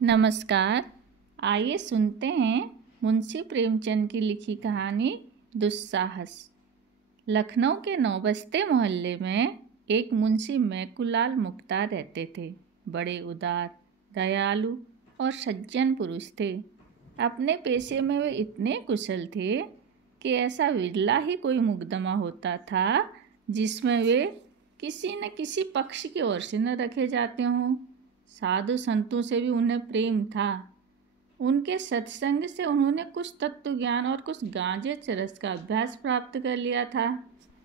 नमस्कार। आइए सुनते हैं मुंशी प्रेमचंद की लिखी कहानी दुस्साहस। लखनऊ के नौबस्ते मोहल्ले में एक मुंशी मैकुलाल मुख्तार रहते थे। बड़े उदार, दयालु और सज्जन पुरुष थे। अपने पेशे में वे इतने कुशल थे कि ऐसा विरला ही कोई मुकदमा होता था जिसमें वे किसी न किसी पक्ष की ओर से न रखे जाते हों। साधु संतों से भी उन्हें प्रेम था। उनके सत्संग से उन्होंने कुछ तत्व ज्ञान और कुछ गांजे चरस का अभ्यास प्राप्त कर लिया था।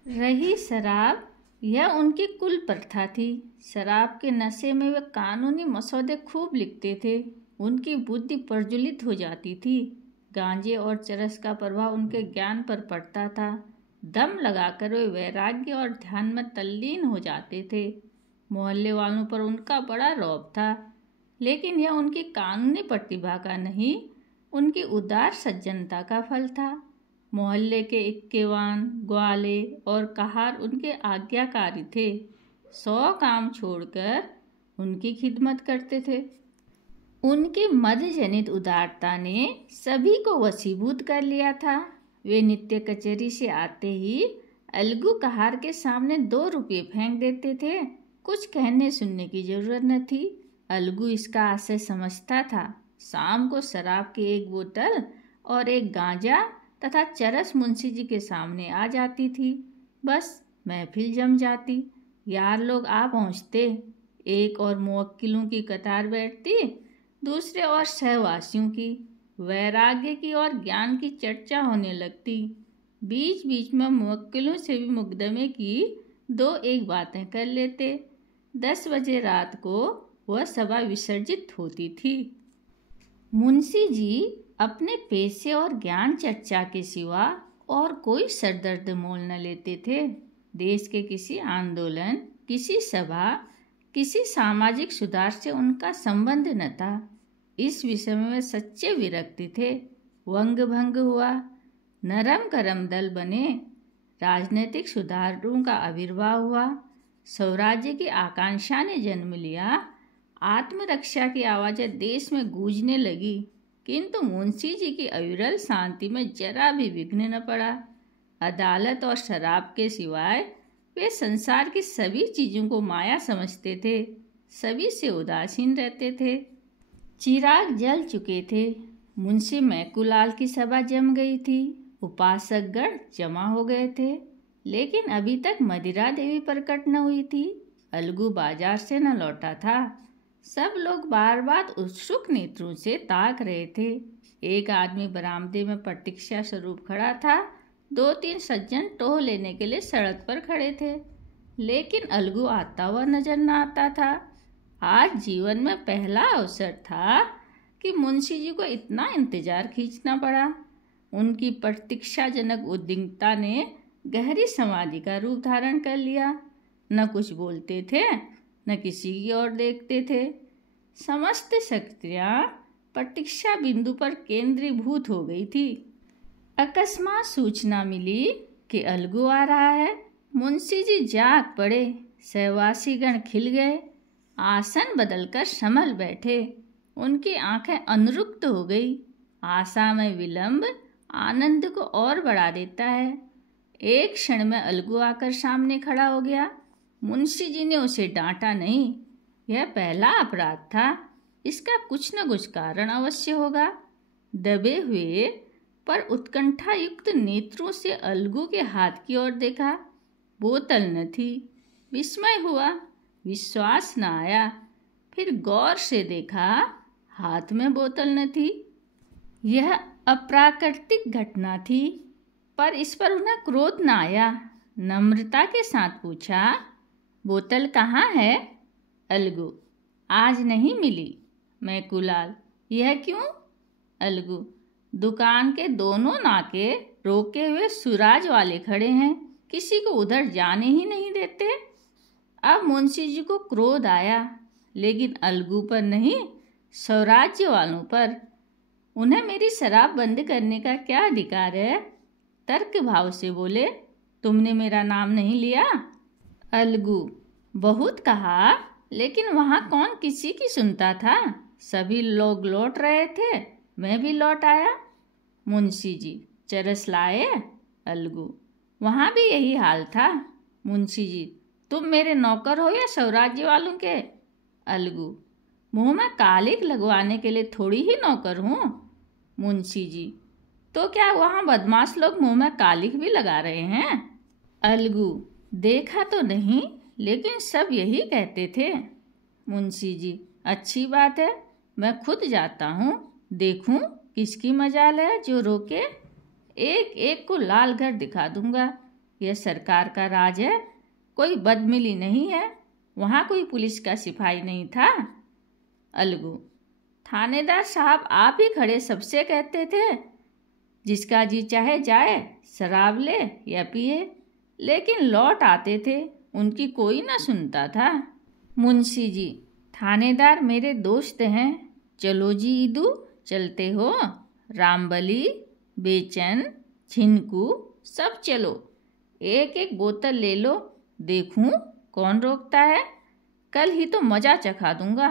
रही शराब, यह उनकी कुल प्रथा थी। शराब के नशे में वे कानूनी मसौदे खूब लिखते थे। उनकी बुद्धि प्रज्वलित हो जाती थी। गांजे और चरस का प्रभाव उनके ज्ञान पर पड़ता था। दम लगाकर वे वैराग्य और ध्यान में तल्लीन हो जाते थे। मोहल्ले वालों पर उनका बड़ा रौब था, लेकिन यह उनकी कानूनी प्रतिभा का नहीं, उनकी उदार सज्जनता का फल था। मोहल्ले के इक्केवान, ग्वाले और कहार उनके आज्ञाकारी थे। 100 काम छोड़कर उनकी खिदमत करते थे। उनकी मदजनित उदारता ने सभी को वशीभूत कर लिया था। वे नित्य कचहरी से आते ही अलगू कहार के सामने 2 रुपये फेंक देते थे। कुछ कहने सुनने की जरूरत न थी। अलगू इसका आशय समझता था। शाम को शराब की 1 बोतल और 1 गांजा तथा चरस मुंशी जी के सामने आ जाती थी। बस महफिल जम जाती। यार लोग आ पहुँचते। एक और मुवक्किलों की कतार बैठती, दूसरे और सहवासियों की। वैराग्य की और ज्ञान की चर्चा होने लगती। बीच बीच में मुवक्किलों से भी मुकदमे की 2-1 बातें कर लेते। 10 बजे रात को वह सभा विसर्जित होती थी। मुंशी जी अपने पेशे और ज्ञान चर्चा के सिवा और कोई सरदर्द मोल न लेते थे। देश के किसी आंदोलन, किसी सभा, किसी सामाजिक सुधार से उनका संबंध न था। इस विषय में वे सच्चे विरक्ति थे। वंग भंग हुआ, नरम करम दल बने, राजनीतिक सुधारों का आविर्भाव हुआ, स्वराज्य की आकांक्षा ने जन्म लिया, आत्मरक्षा की आवाज़ें देश में गूंजने लगी, किंतु मुंशी जी की अविरल शांति में जरा भी विघ्न न पड़ा। अदालत और शराब के सिवाय वे संसार की सभी चीज़ों को माया समझते थे। सभी से उदासीन रहते थे। चिराग जल चुके थे। मुंशी मैकुलाल की सभा जम गई थी। उपासकगण जमा हो गए थे, लेकिन अभी तक मदिरा देवी प्रकट न हुई थी। अलगू बाजार से न लौटा था। सब लोग बार बार उत्सुक नेत्रों से ताक रहे थे। एक आदमी बरामदे में प्रतीक्षा स्वरूप खड़ा था। 2-3 सज्जन टोह लेने के लिए सड़क पर खड़े थे, लेकिन अलगू आता हुआ नजर न आता था। आज जीवन में पहला अवसर था कि मुंशी जी को इतना इंतजार खींचना पड़ा। उनकी प्रतीक्षाजनक उद्विग्नता ने गहरी समाधि का रूप धारण कर लिया। न कुछ बोलते थे, न किसी की ओर देखते थे। समस्त शक्तियाँ प्रतीक्षा बिंदु पर केंद्रीभूत हो गई थी। अकस्मात सूचना मिली कि अलगू आ रहा है। मुंशी जी जाग पड़े। सहवासीगण खिल गए। आसन बदलकर संभल बैठे। उनकी आंखें अनुरुक्त हो गई। आशा में विलंब आनंद को और बढ़ा देता है। एक क्षण में अलगू आकर सामने खड़ा हो गया। मुंशी जी ने उसे डांटा नहीं। यह पहला अपराध था। इसका कुछ न कुछ कारण अवश्य होगा। दबे हुए पर उत्कंठा युक्त नेत्रों से अलगू के हाथ की ओर देखा। बोतल न थी। विस्मय हुआ, विश्वास न आया। फिर गौर से देखा, हाथ में बोतल न थी। यह अप्राकृतिक घटना थी, पर इस पर उन्हें क्रोध न आया। नम्रता के साथ पूछा, बोतल कहाँ है? अलगू, आज नहीं मिली। मैकुलाल, यह क्यों? अलगू, दुकान के दोनों नाके रोके हुए सुराज वाले खड़े हैं, किसी को उधर जाने ही नहीं देते। अब मुंशी जी को क्रोध आया, लेकिन अलगू पर नहीं, स्वराज्य वालों पर। उन्हें मेरी शराब बंद करने का क्या अधिकार है? तर्क भाव से बोले, तुमने मेरा नाम नहीं लिया? अलगू, बहुत कहा, लेकिन वहाँ कौन किसी की सुनता था। सभी लोग लौट रहे थे, मैं भी लौट आया। मुंशी जी, चरस लाए? अलगू, वहाँ भी यही हाल था। मुंशी जी, तुम मेरे नौकर हो या स्वराज्य वालों के? अलगू, मुंह में कालिक लगवाने के लिए थोड़ी ही नौकर हूँ। मुंशी जी, तो क्या वहाँ बदमाश लोग मुंह में कालिक भी लगा रहे हैं? अलगू, देखा तो नहीं, लेकिन सब यही कहते थे। मुंशी जी, अच्छी बात है, मैं खुद जाता हूँ, देखूं किसकी मजाल है जो रोके। एक एक को लाल घर दिखा दूंगा। यह सरकार का राज है, कोई बदमिली नहीं है। वहाँ कोई पुलिस का सिपाही नहीं था। अलगू, थानेदार साहब आप ही खड़े सबसे कहते थे, जिसका जी चाहे जाए, शराब ले या पिए, लेकिन लौट आते थे, उनकी कोई ना सुनता था। मुंशी जी, थानेदार मेरे दोस्त हैं, चलो जी ईदू, चलते हो? रामबली, बेचन, झिनकू, सब चलो, एक एक बोतल ले लो, देखूं कौन रोकता है, कल ही तो मजा चखा दूंगा।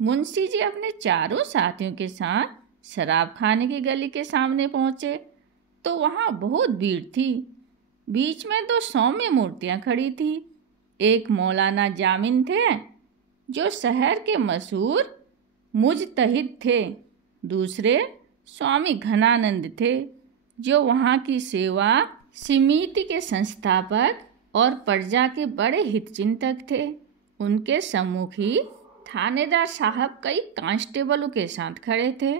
मुंशी जी अपने चारों साथियों के साथ शराब खाने की गली के सामने पहुंचे तो वहां बहुत भीड़ थी। बीच में दो सौम्य मूर्तियां खड़ी थी। एक मौलाना जामिन थे, जो शहर के मशहूर मुजतहिद थे। दूसरे स्वामी घनानंद थे, जो वहाँ की सेवा समिति के संस्थापक और प्रजा के बड़े हितचिंतक थे। उनके सम्मुख ही थानेदार साहब कई कांस्टेबलों के साथ खड़े थे।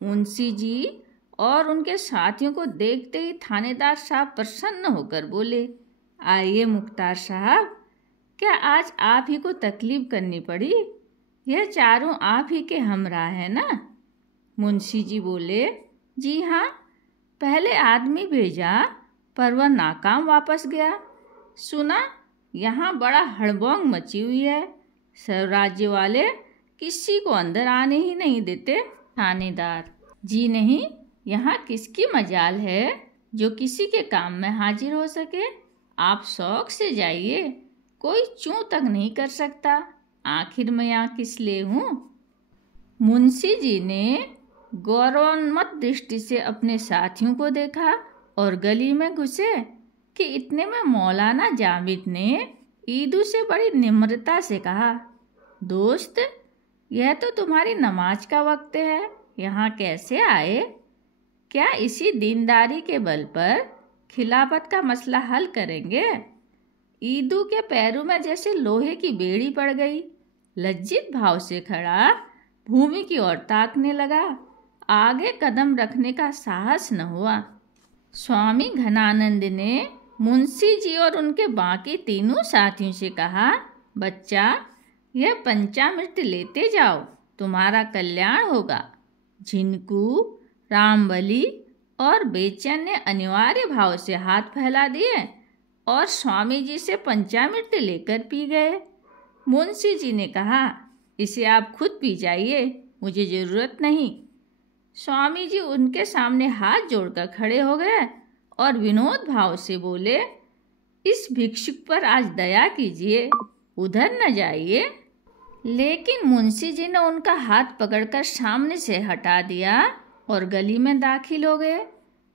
मुंशी जी और उनके साथियों को देखते ही थानेदार साहब प्रसन्न होकर बोले, आइए मुख्तार साहब, क्या आज आप ही को तकलीफ करनी पड़ी? यह चारों आप ही के हमराह है ना? मुंशी जी बोले, जी हाँ, पहले आदमी भेजा पर वह नाकाम वापस गया। सुना यहाँ बड़ा हड़बोंग मची हुई है, स्वराज्य वाले किसी को अंदर आने ही नहीं देते। थानेदार, जी नहीं, यहाँ किसकी मजाल है जो किसी के काम में हाजिर हो सके? आप शौक से जाइए, कोई चूं तक नहीं कर सकता। आखिर मैं यहाँ किस लिए हूँ? मुंशी जी ने गौरवोन्मत्त दृष्टि से अपने साथियों को देखा और गली में घुसे कि इतने में मौलाना जामिद ने ईदू से बड़ी निम्रता से कहा, दोस्त, यह तो तुम्हारी नमाज का वक्त है, यहाँ कैसे आए? क्या इसी दीनदारी के बल पर खिलाफत का मसला हल करेंगे? ईदू के पैरों में जैसे लोहे की बेड़ी पड़ गई। लज्जित भाव से खड़ा भूमि की ओर ताकने लगा। आगे कदम रखने का साहस न हुआ। स्वामी घनानंद ने मुंशी जी और उनके बाकी तीनों साथियों से कहा, बच्चा, यह पंचामृत लेते जाओ, तुम्हारा कल्याण होगा। झिनकू, रामबली और बेचन ने अनिवार्य भाव से हाथ फैला दिए और स्वामी जी से पंचामृत लेकर पी गए। मुंशी जी ने कहा, इसे आप खुद पी जाइए, मुझे ज़रूरत नहीं। स्वामी जी उनके सामने हाथ जोड़कर खड़े हो गए और विनोद भाव से बोले, इस भिक्षुक पर आज दया कीजिए, उधर न जाइए। लेकिन मुंशी जी ने उनका हाथ पकड़कर सामने से हटा दिया और गली में दाखिल हो गए।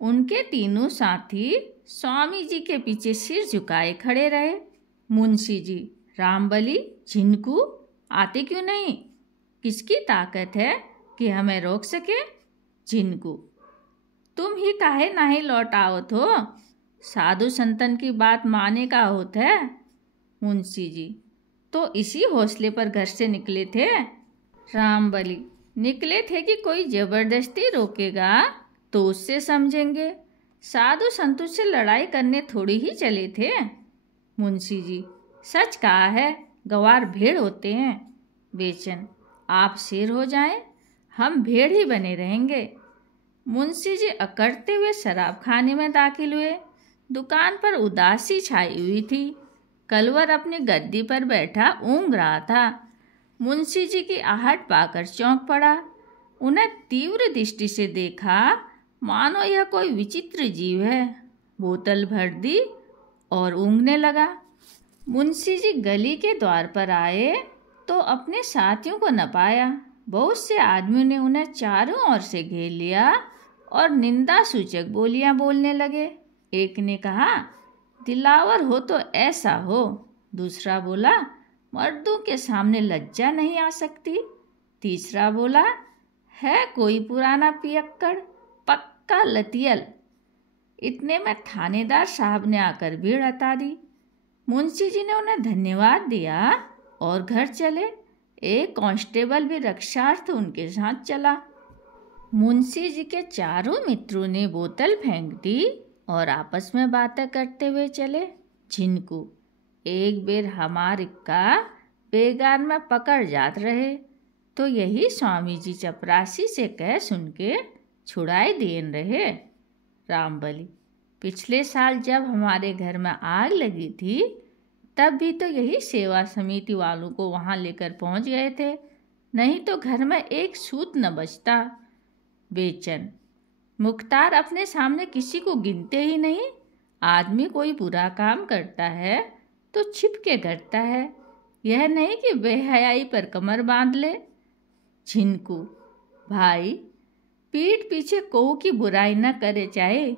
उनके तीनों साथी स्वामी जी के पीछे सिर झुकाए खड़े रहे। मुंशी जी, रामबली, झिनकू आते क्यों नहीं? किसकी ताकत है कि हमें रोक सके? झिनकू, तुम ही काहे नाही लौट आवत हो? साधु संतन की बात माने का होता है। मुंशी जी, तो इसी हौसले पर घर से निकले थे। रामबली, निकले थे कि कोई जबरदस्ती रोकेगा तो उससे समझेंगे। साधु संतों से लड़ाई करने थोड़ी ही चले थे। मुंशी जी, सच कहा है, गवार भेड़ होते हैं। बेचन, आप शेर हो जाएं, हम भेड़ ही बने रहेंगे। मुंशी जी अकड़ते हुए शराब खाने में दाखिल हुए। दुकान पर उदासी छाई हुई थी। कलवर अपनी गद्दी पर बैठा ऊँघ रहा था। मुंशी जी की आहट पाकर चौंक पड़ा। उन्हें तीव्र दृष्टि से देखा, मानो यह कोई विचित्र जीव है। बोतल भर दी और ऊँघने लगा। मुंशी जी गली के द्वार पर आए तो अपने साथियों को न पाया। बहुत से आदमियों ने उन्हें चारों ओर से घेर लिया और निंदा सूचक बोलियां बोलने लगे। एक ने कहा, दिलावर हो तो ऐसा हो। दूसरा बोला, मर्दों के सामने लज्जा नहीं आ सकती। तीसरा बोला, है कोई पुराना पियक्कड़, पक्का लतियल। इतने में थानेदार साहब ने आकर भीड़ हटा दी। मुंशी जी ने उन्हें धन्यवाद दिया और घर चले। एक कांस्टेबल भी रक्षार्थ उनके साथ चला। मुंशी जी के चारों मित्रों ने बोतल फेंक दी और आपस में बातें करते हुए चले। झिनकू, एक बेर हमार इक्का बेगार में पकड़ जात रहे तो यही स्वामी जी चपरासी से कह सुन के छुड़ाई देन रहे। रामबली, पिछले साल जब हमारे घर में आग लगी थी तब भी तो यही सेवा समिति वालों को वहाँ लेकर पहुँच गए थे, नहीं तो घर में एक सूत न बचता। बेचैन, मुख्तार अपने सामने किसी को गिनते ही नहीं। आदमी कोई बुरा काम करता है तो छिप के करता है, यह नहीं कि बेहयाई पर कमर बांध ले। झिनकू, भाई पीठ पीछे कोऊ की बुराई न करे चाहे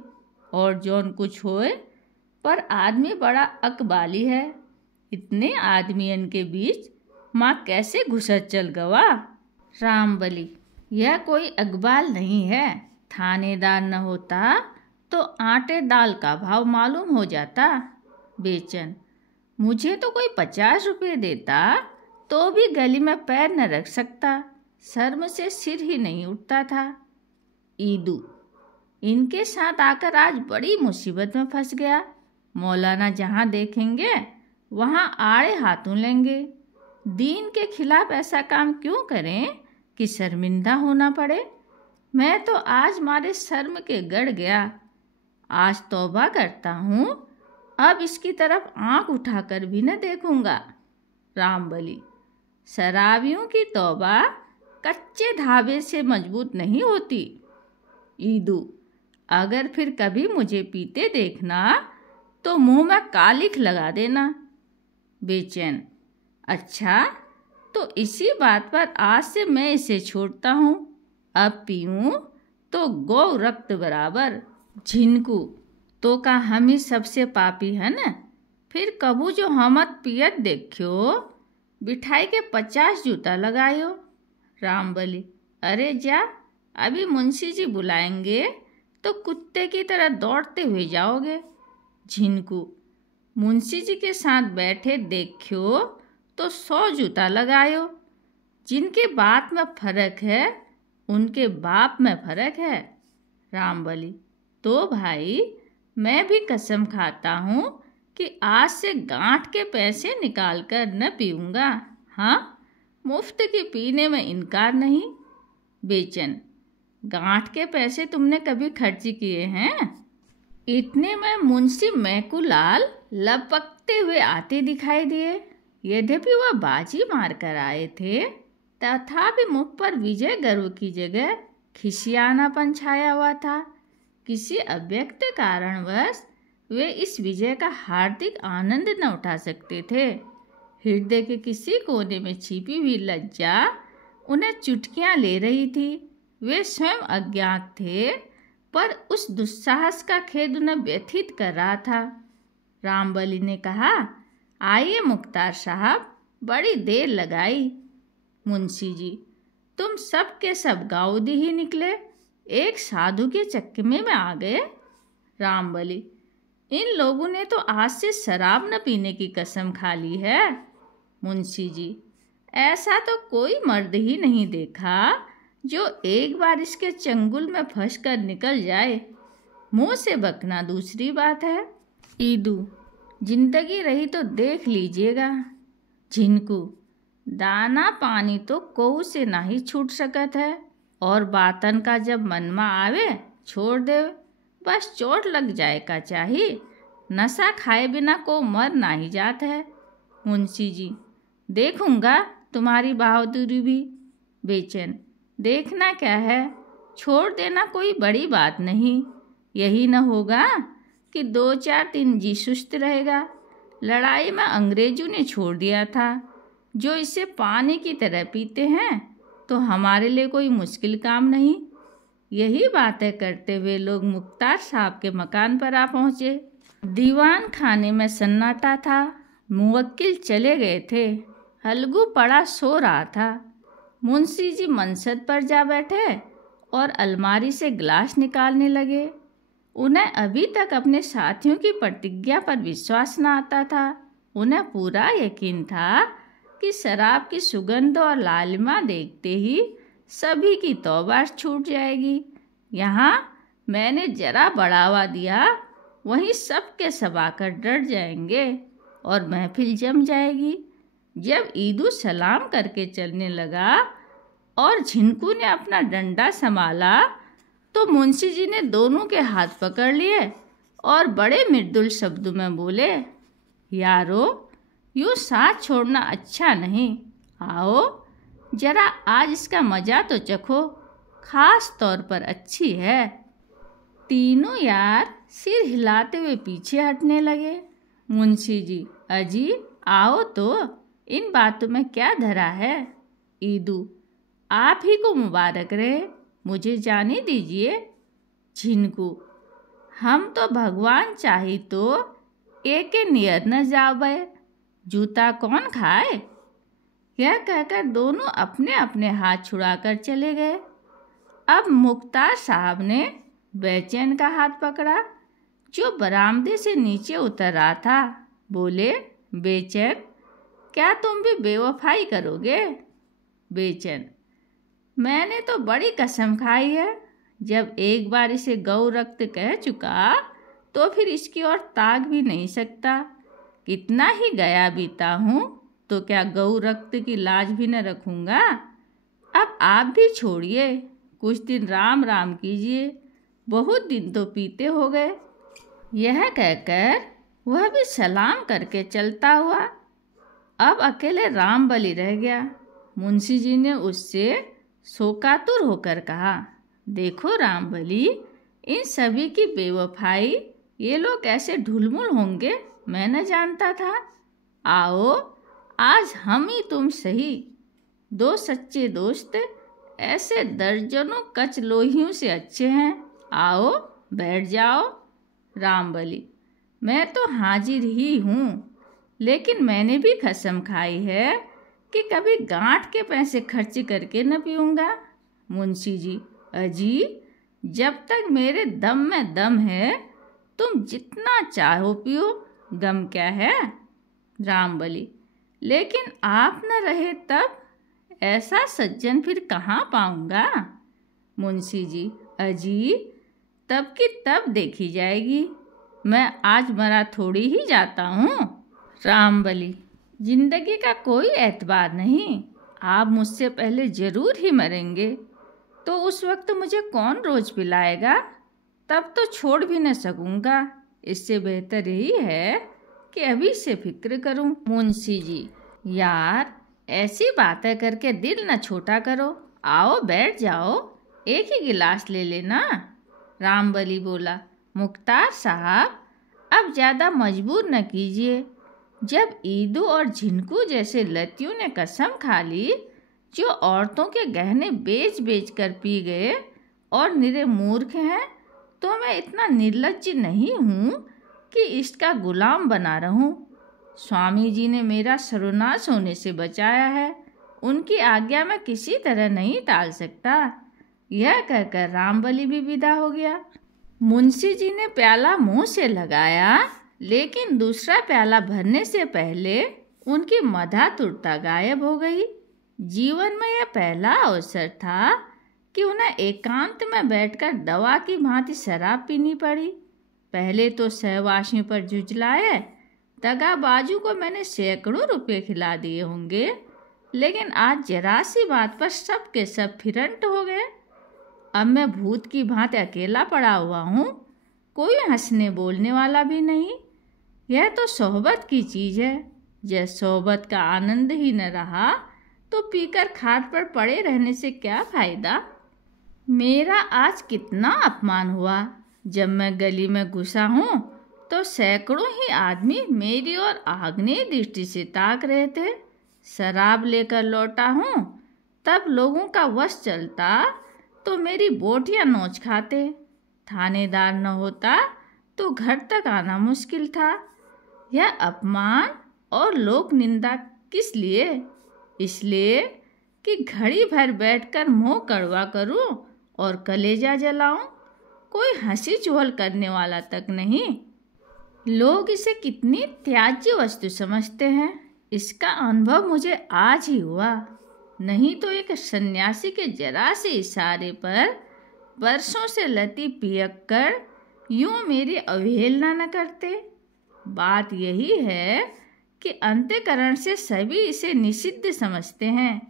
और जौन कुछ होए, पर आदमी बड़ा अकबाली है। इतने आदमियन के बीच माँ कैसे घुसत चल गवा। रामबली, यह कोई अकबाल नहीं है। थानेदार न होता तो आटे दाल का भाव मालूम हो जाता। बेचैन, मुझे तो कोई 50 रुपये देता तो भी गली में पैर न रख सकता, शर्म से सिर ही नहीं उठता था। ईदू, इनके साथ आकर आज बड़ी मुसीबत में फंस गया। मौलाना जहाँ देखेंगे वहाँ आड़े हाथों लेंगे। दीन के खिलाफ ऐसा काम क्यों करें कि शर्मिंदा होना पड़े। मैं तो आज मारे शर्म के गड़ गया। आज तौबा करता हूँ, अब इसकी तरफ आंख उठाकर भी न देखूंगा। रामबली, शराबियों की तौबा कच्चे धाबे से मजबूत नहीं होती। ईदू, अगर फिर कभी मुझे पीते देखना तो मुंह में कालिख लगा देना। बेचैन, अच्छा तो इसी बात पर आज से मैं इसे छोड़ता हूँ। अब पीऊँ तो गौ रक्त बराबर। झिनकू, तो का हम ही सबसे पापी है न। फिर कबू जो हमत पियत देखियो, बिठाई के 50 जूता लगायो। रामबली, अरे जा, अभी मुंशी जी बुलाएंगे तो कुत्ते की तरह दौड़ते हुए जाओगे। झिनकू, मुंशी जी के साथ बैठे देखियो तो 100 जूता लगायो। जिनके बात में फर्क है उनके बाप में फर्क है। रामबली, तो भाई मैं भी कसम खाता हूँ कि आज से गांठ के पैसे निकाल कर न पीऊँगा। हाँ, मुफ्त के पीने में इनकार नहीं। बेचैन, गांठ के पैसे तुमने कभी खर्च किए हैं? इतने में मुंशी मैकूलाल लपकते हुए आते दिखाई दिए। यद्यपि वह बाजी मारकर आए थे तथापि मुख पर विजय गर्व की जगह खिसियानापन छाया हुआ था। किसी अव्यक्त कारणवश वे इस विजय का हार्दिक आनंद न उठा सकते थे। हृदय के किसी कोने में छिपी हुई लज्जा उन्हें चुटकियां ले रही थी। वे स्वयं अज्ञात थे, पर उस दुस्साहस का खेद उन्हें व्यथित कर रहा था। रामबली ने कहा, आइए मुख्तार साहब, बड़ी देर लगाई। मुंशी जी, तुम सब के सब गाउदी ही निकले, एक साधु के चक्कमे में आ गए। रामबली, इन लोगों ने तो आज से शराब न पीने की कसम खा ली है। मुंशी जी, ऐसा तो कोई मर्द ही नहीं देखा जो एक बार इसके चंगुल में फंस कर निकल जाए। मुंह से बकना दूसरी बात है। ईदू, जिंदगी रही तो देख लीजिएगा। झिनकू, दाना पानी तो कोऊ से ना ही छूट सकत है, और बातन का जब मन में आवे छोड़ दे, बस चोट लग जाए का चाहिए। नशा खाए बिना को मर ना ही जात है। मुंशी जी, देखूंगा तुम्हारी बहादुरी भी। बेचैन, देखना क्या है, छोड़ देना कोई बड़ी बात नहीं। यही न होगा कि 2-4 दिन जी सुस्त रहेगा। लड़ाई में अंग्रेजों ने छोड़ दिया था, जो इसे पानी की तरह पीते हैं। तो हमारे लिए कोई मुश्किल काम नहीं। यही बातें करते हुए लोग मुख्तार साहब के मकान पर आ पहुँचे। दीवान खाने में सन्नाटा था। मुवक्किल चले गए थे। हल्गू पड़ा सो रहा था। मुंशी जी मनसद पर जा बैठे और अलमारी से गिलास निकालने लगे। उन्हें अभी तक अपने साथियों की प्रतिज्ञा पर विश्वास न आता था। उन्हें पूरा यकीन था कि शराब की सुगंध और लालिमा देखते ही सभी की तौबा छूट जाएगी। यहाँ मैंने जरा बढ़ावा दिया, वहीं सबके सब आकर डर जाएंगे और महफिल जम जाएगी। जब ईदू सलाम करके चलने लगा और झिनकू ने अपना डंडा संभाला तो मुंशी जी ने दोनों के हाथ पकड़ लिए और बड़े मृदुल शब्दों में बोले, यारो, यूँ साथ छोड़ना अच्छा नहीं। आओ जरा आज इसका मज़ा तो चखो, खास तौर पर अच्छी है। तीनों यार सिर हिलाते हुए पीछे हटने लगे। मुंशी जी, अजी आओ तो, इन बातों में क्या धरा है। ईदू, आप ही को मुबारक रहे, मुझे जाने दीजिए। झिनकू, हम तो भगवान चाही तो एक नियर न जावे, जूता कौन खाए। यह कहकर दोनों अपने अपने हाथ छुड़ाकर चले गए। अब मुख्तार साहब ने बेचैन का हाथ पकड़ा जो बरामदे से नीचे उतर रहा था। बोले, बेचैन, क्या तुम भी बेवफाई करोगे। बेचैन, मैंने तो बड़ी कसम खाई है, जब एक बार इसे गौ रक्त कह चुका तो फिर इसकी ओर ताक भी नहीं सकता। कितना ही गया बीता हूँ तो क्या गौ रक्त की लाज भी न रखूँगा। अब आप भी छोड़िए, कुछ दिन राम राम कीजिए, बहुत दिन तो पीते हो गए। यह कहकर वह भी सलाम करके चलता हुआ अब अकेले रामबली रह गया। मुंशी जी ने उससे शोकातुर होकर कहा, देखो रामबली, इन सभी की बेवफाई ये लोग कैसे ढुलमुल होंगे मैं न जानता था। आओ आज हम ही तुम सही, दो सच्चे दोस्त ऐसे दर्जनों कचलोहियों से अच्छे हैं। आओ बैठ जाओ। रामबली, मैं तो हाजिर ही हूँ, लेकिन मैंने भी कसम खाई है कि कभी गांठ के पैसे खर्च करके न पीऊँगा। मुंशी जी, अजी, जब तक मेरे दम में दम है तुम जितना चाहो पियो, गम क्या है। रामबली, लेकिन आप न रहे तब ऐसा सज्जन फिर कहाँ पाऊँगा। मुंशी जी, अजी, तब की तब देखी जाएगी, मैं आज मरा थोड़ी ही जाता हूँ। रामबली, जिंदगी का कोई एतबार नहीं, आप मुझसे पहले जरूर ही मरेंगे, तो उस वक्त मुझे कौन रोज पिलाएगा, तब तो छोड़ भी न सकूँगा। इससे बेहतर यही है कि अभी से फिक्र करूं। मुंशी जी, यार ऐसी बातें करके दिल न छोटा करो, आओ बैठ जाओ, एक ही गिलास ले लेना। रामबली बोला, मुख्तार साहब, अब ज़्यादा मजबूर न कीजिए। जब ईदू और झिनकू जैसे लतियों ने कसम खा ली, जो औरतों के गहने बेच बेच कर पी गए और निरे मूर्ख हैं, तो मैं इतना निर्लज्ज नहीं हूँ कि इसका गुलाम बना रहूं। स्वामी जी ने मेरा सर्वनाश होने से बचाया है, उनकी आज्ञा मैं किसी तरह नहीं टाल सकता। यह कहकर रामबली भी विदा हो गया। मुंशी जी ने प्याला मुंह से लगाया, लेकिन दूसरा प्याला भरने से पहले उनकी मधातुरता गायब हो गई। जीवन में यह पहला अवसर था कि उन्हें एकांत में बैठकर दवा की भांति शराब पीनी पड़ी। पहले तो सहवासियों पर जुझलाए दगाबाजू को मैंने सैकड़ों रुपए खिला दिए होंगे, लेकिन आज जरा सी बात पर सब के सब फिरंट हो गए। अब मैं भूत की भांति अकेला पड़ा हुआ हूँ, कोई हंसने बोलने वाला भी नहीं। यह तो सोहबत की चीज़ है, जब सोहबत का आनंद ही न रहा तो पीकर खाट पर पड़े रहने से क्या फायदा। मेरा आज कितना अपमान हुआ। जब मैं गली में घुसा हूँ तो सैकड़ों ही आदमी मेरी ओर आग्नेय दृष्टि से ताक रहे थे। शराब लेकर लौटा हूँ तब लोगों का वश चलता तो मेरी बोटियां नोच खाते। थानेदार न होता तो घर तक आना मुश्किल था। यह अपमान और लोक निंदा किस लिए? इसलिए कि घड़ी भर बैठकर मुंह कड़वा करूं और कलेजा जलाऊं। कोई हंसी चुहल करने वाला तक नहीं। लोग इसे कितनी त्याज्य वस्तु समझते हैं, इसका अनुभव मुझे आज ही हुआ। नहीं तो एक सन्यासी के जरा से इशारे पर वर्षों से लती पियक्कर यूं मेरी अवहेलना न करते। बात यही है कि अंतःकरण से सभी इसे निषिद्ध समझते हैं।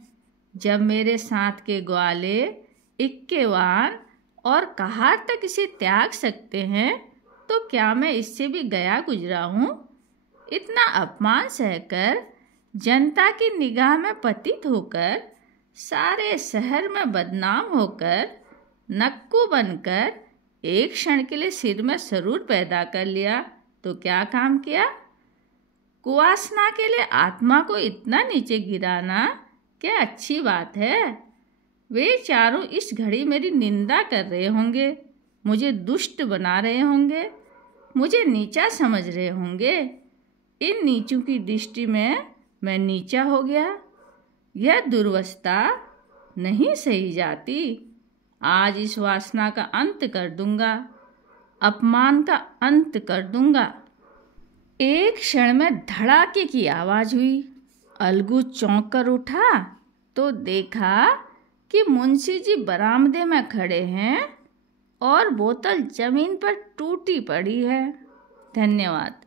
जब मेरे साथ के ग्वाले, इक्केवान और कहार तक इसे त्याग सकते हैं तो क्या मैं इससे भी गया गुजरा हूँ? इतना अपमान सहकर, जनता की निगाह में पतित होकर, सारे शहर में बदनाम होकर, नक्कू बनकर एक क्षण के लिए सिर में सरूर पैदा कर लिया तो क्या काम किया? कुवासना के लिए आत्मा को इतना नीचे गिराना क्या अच्छी बात है? वे चारों इस घड़ी मेरी निंदा कर रहे होंगे, मुझे दुष्ट बना रहे होंगे, मुझे नीचा समझ रहे होंगे। इन नीचों की दृष्टि में मैं नीचा हो गया। यह दुर्वस्था नहीं सही जाती। आज इस वासना का अंत कर दूंगा, अपमान का अंत कर दूंगा। एक क्षण में धड़ाके की आवाज़ हुई। अलगू चौंक कर उठा तो देखा कि मुंशी जी बरामदे में खड़े हैं और बोतल जमीन पर टूटी पड़ी है। धन्यवाद।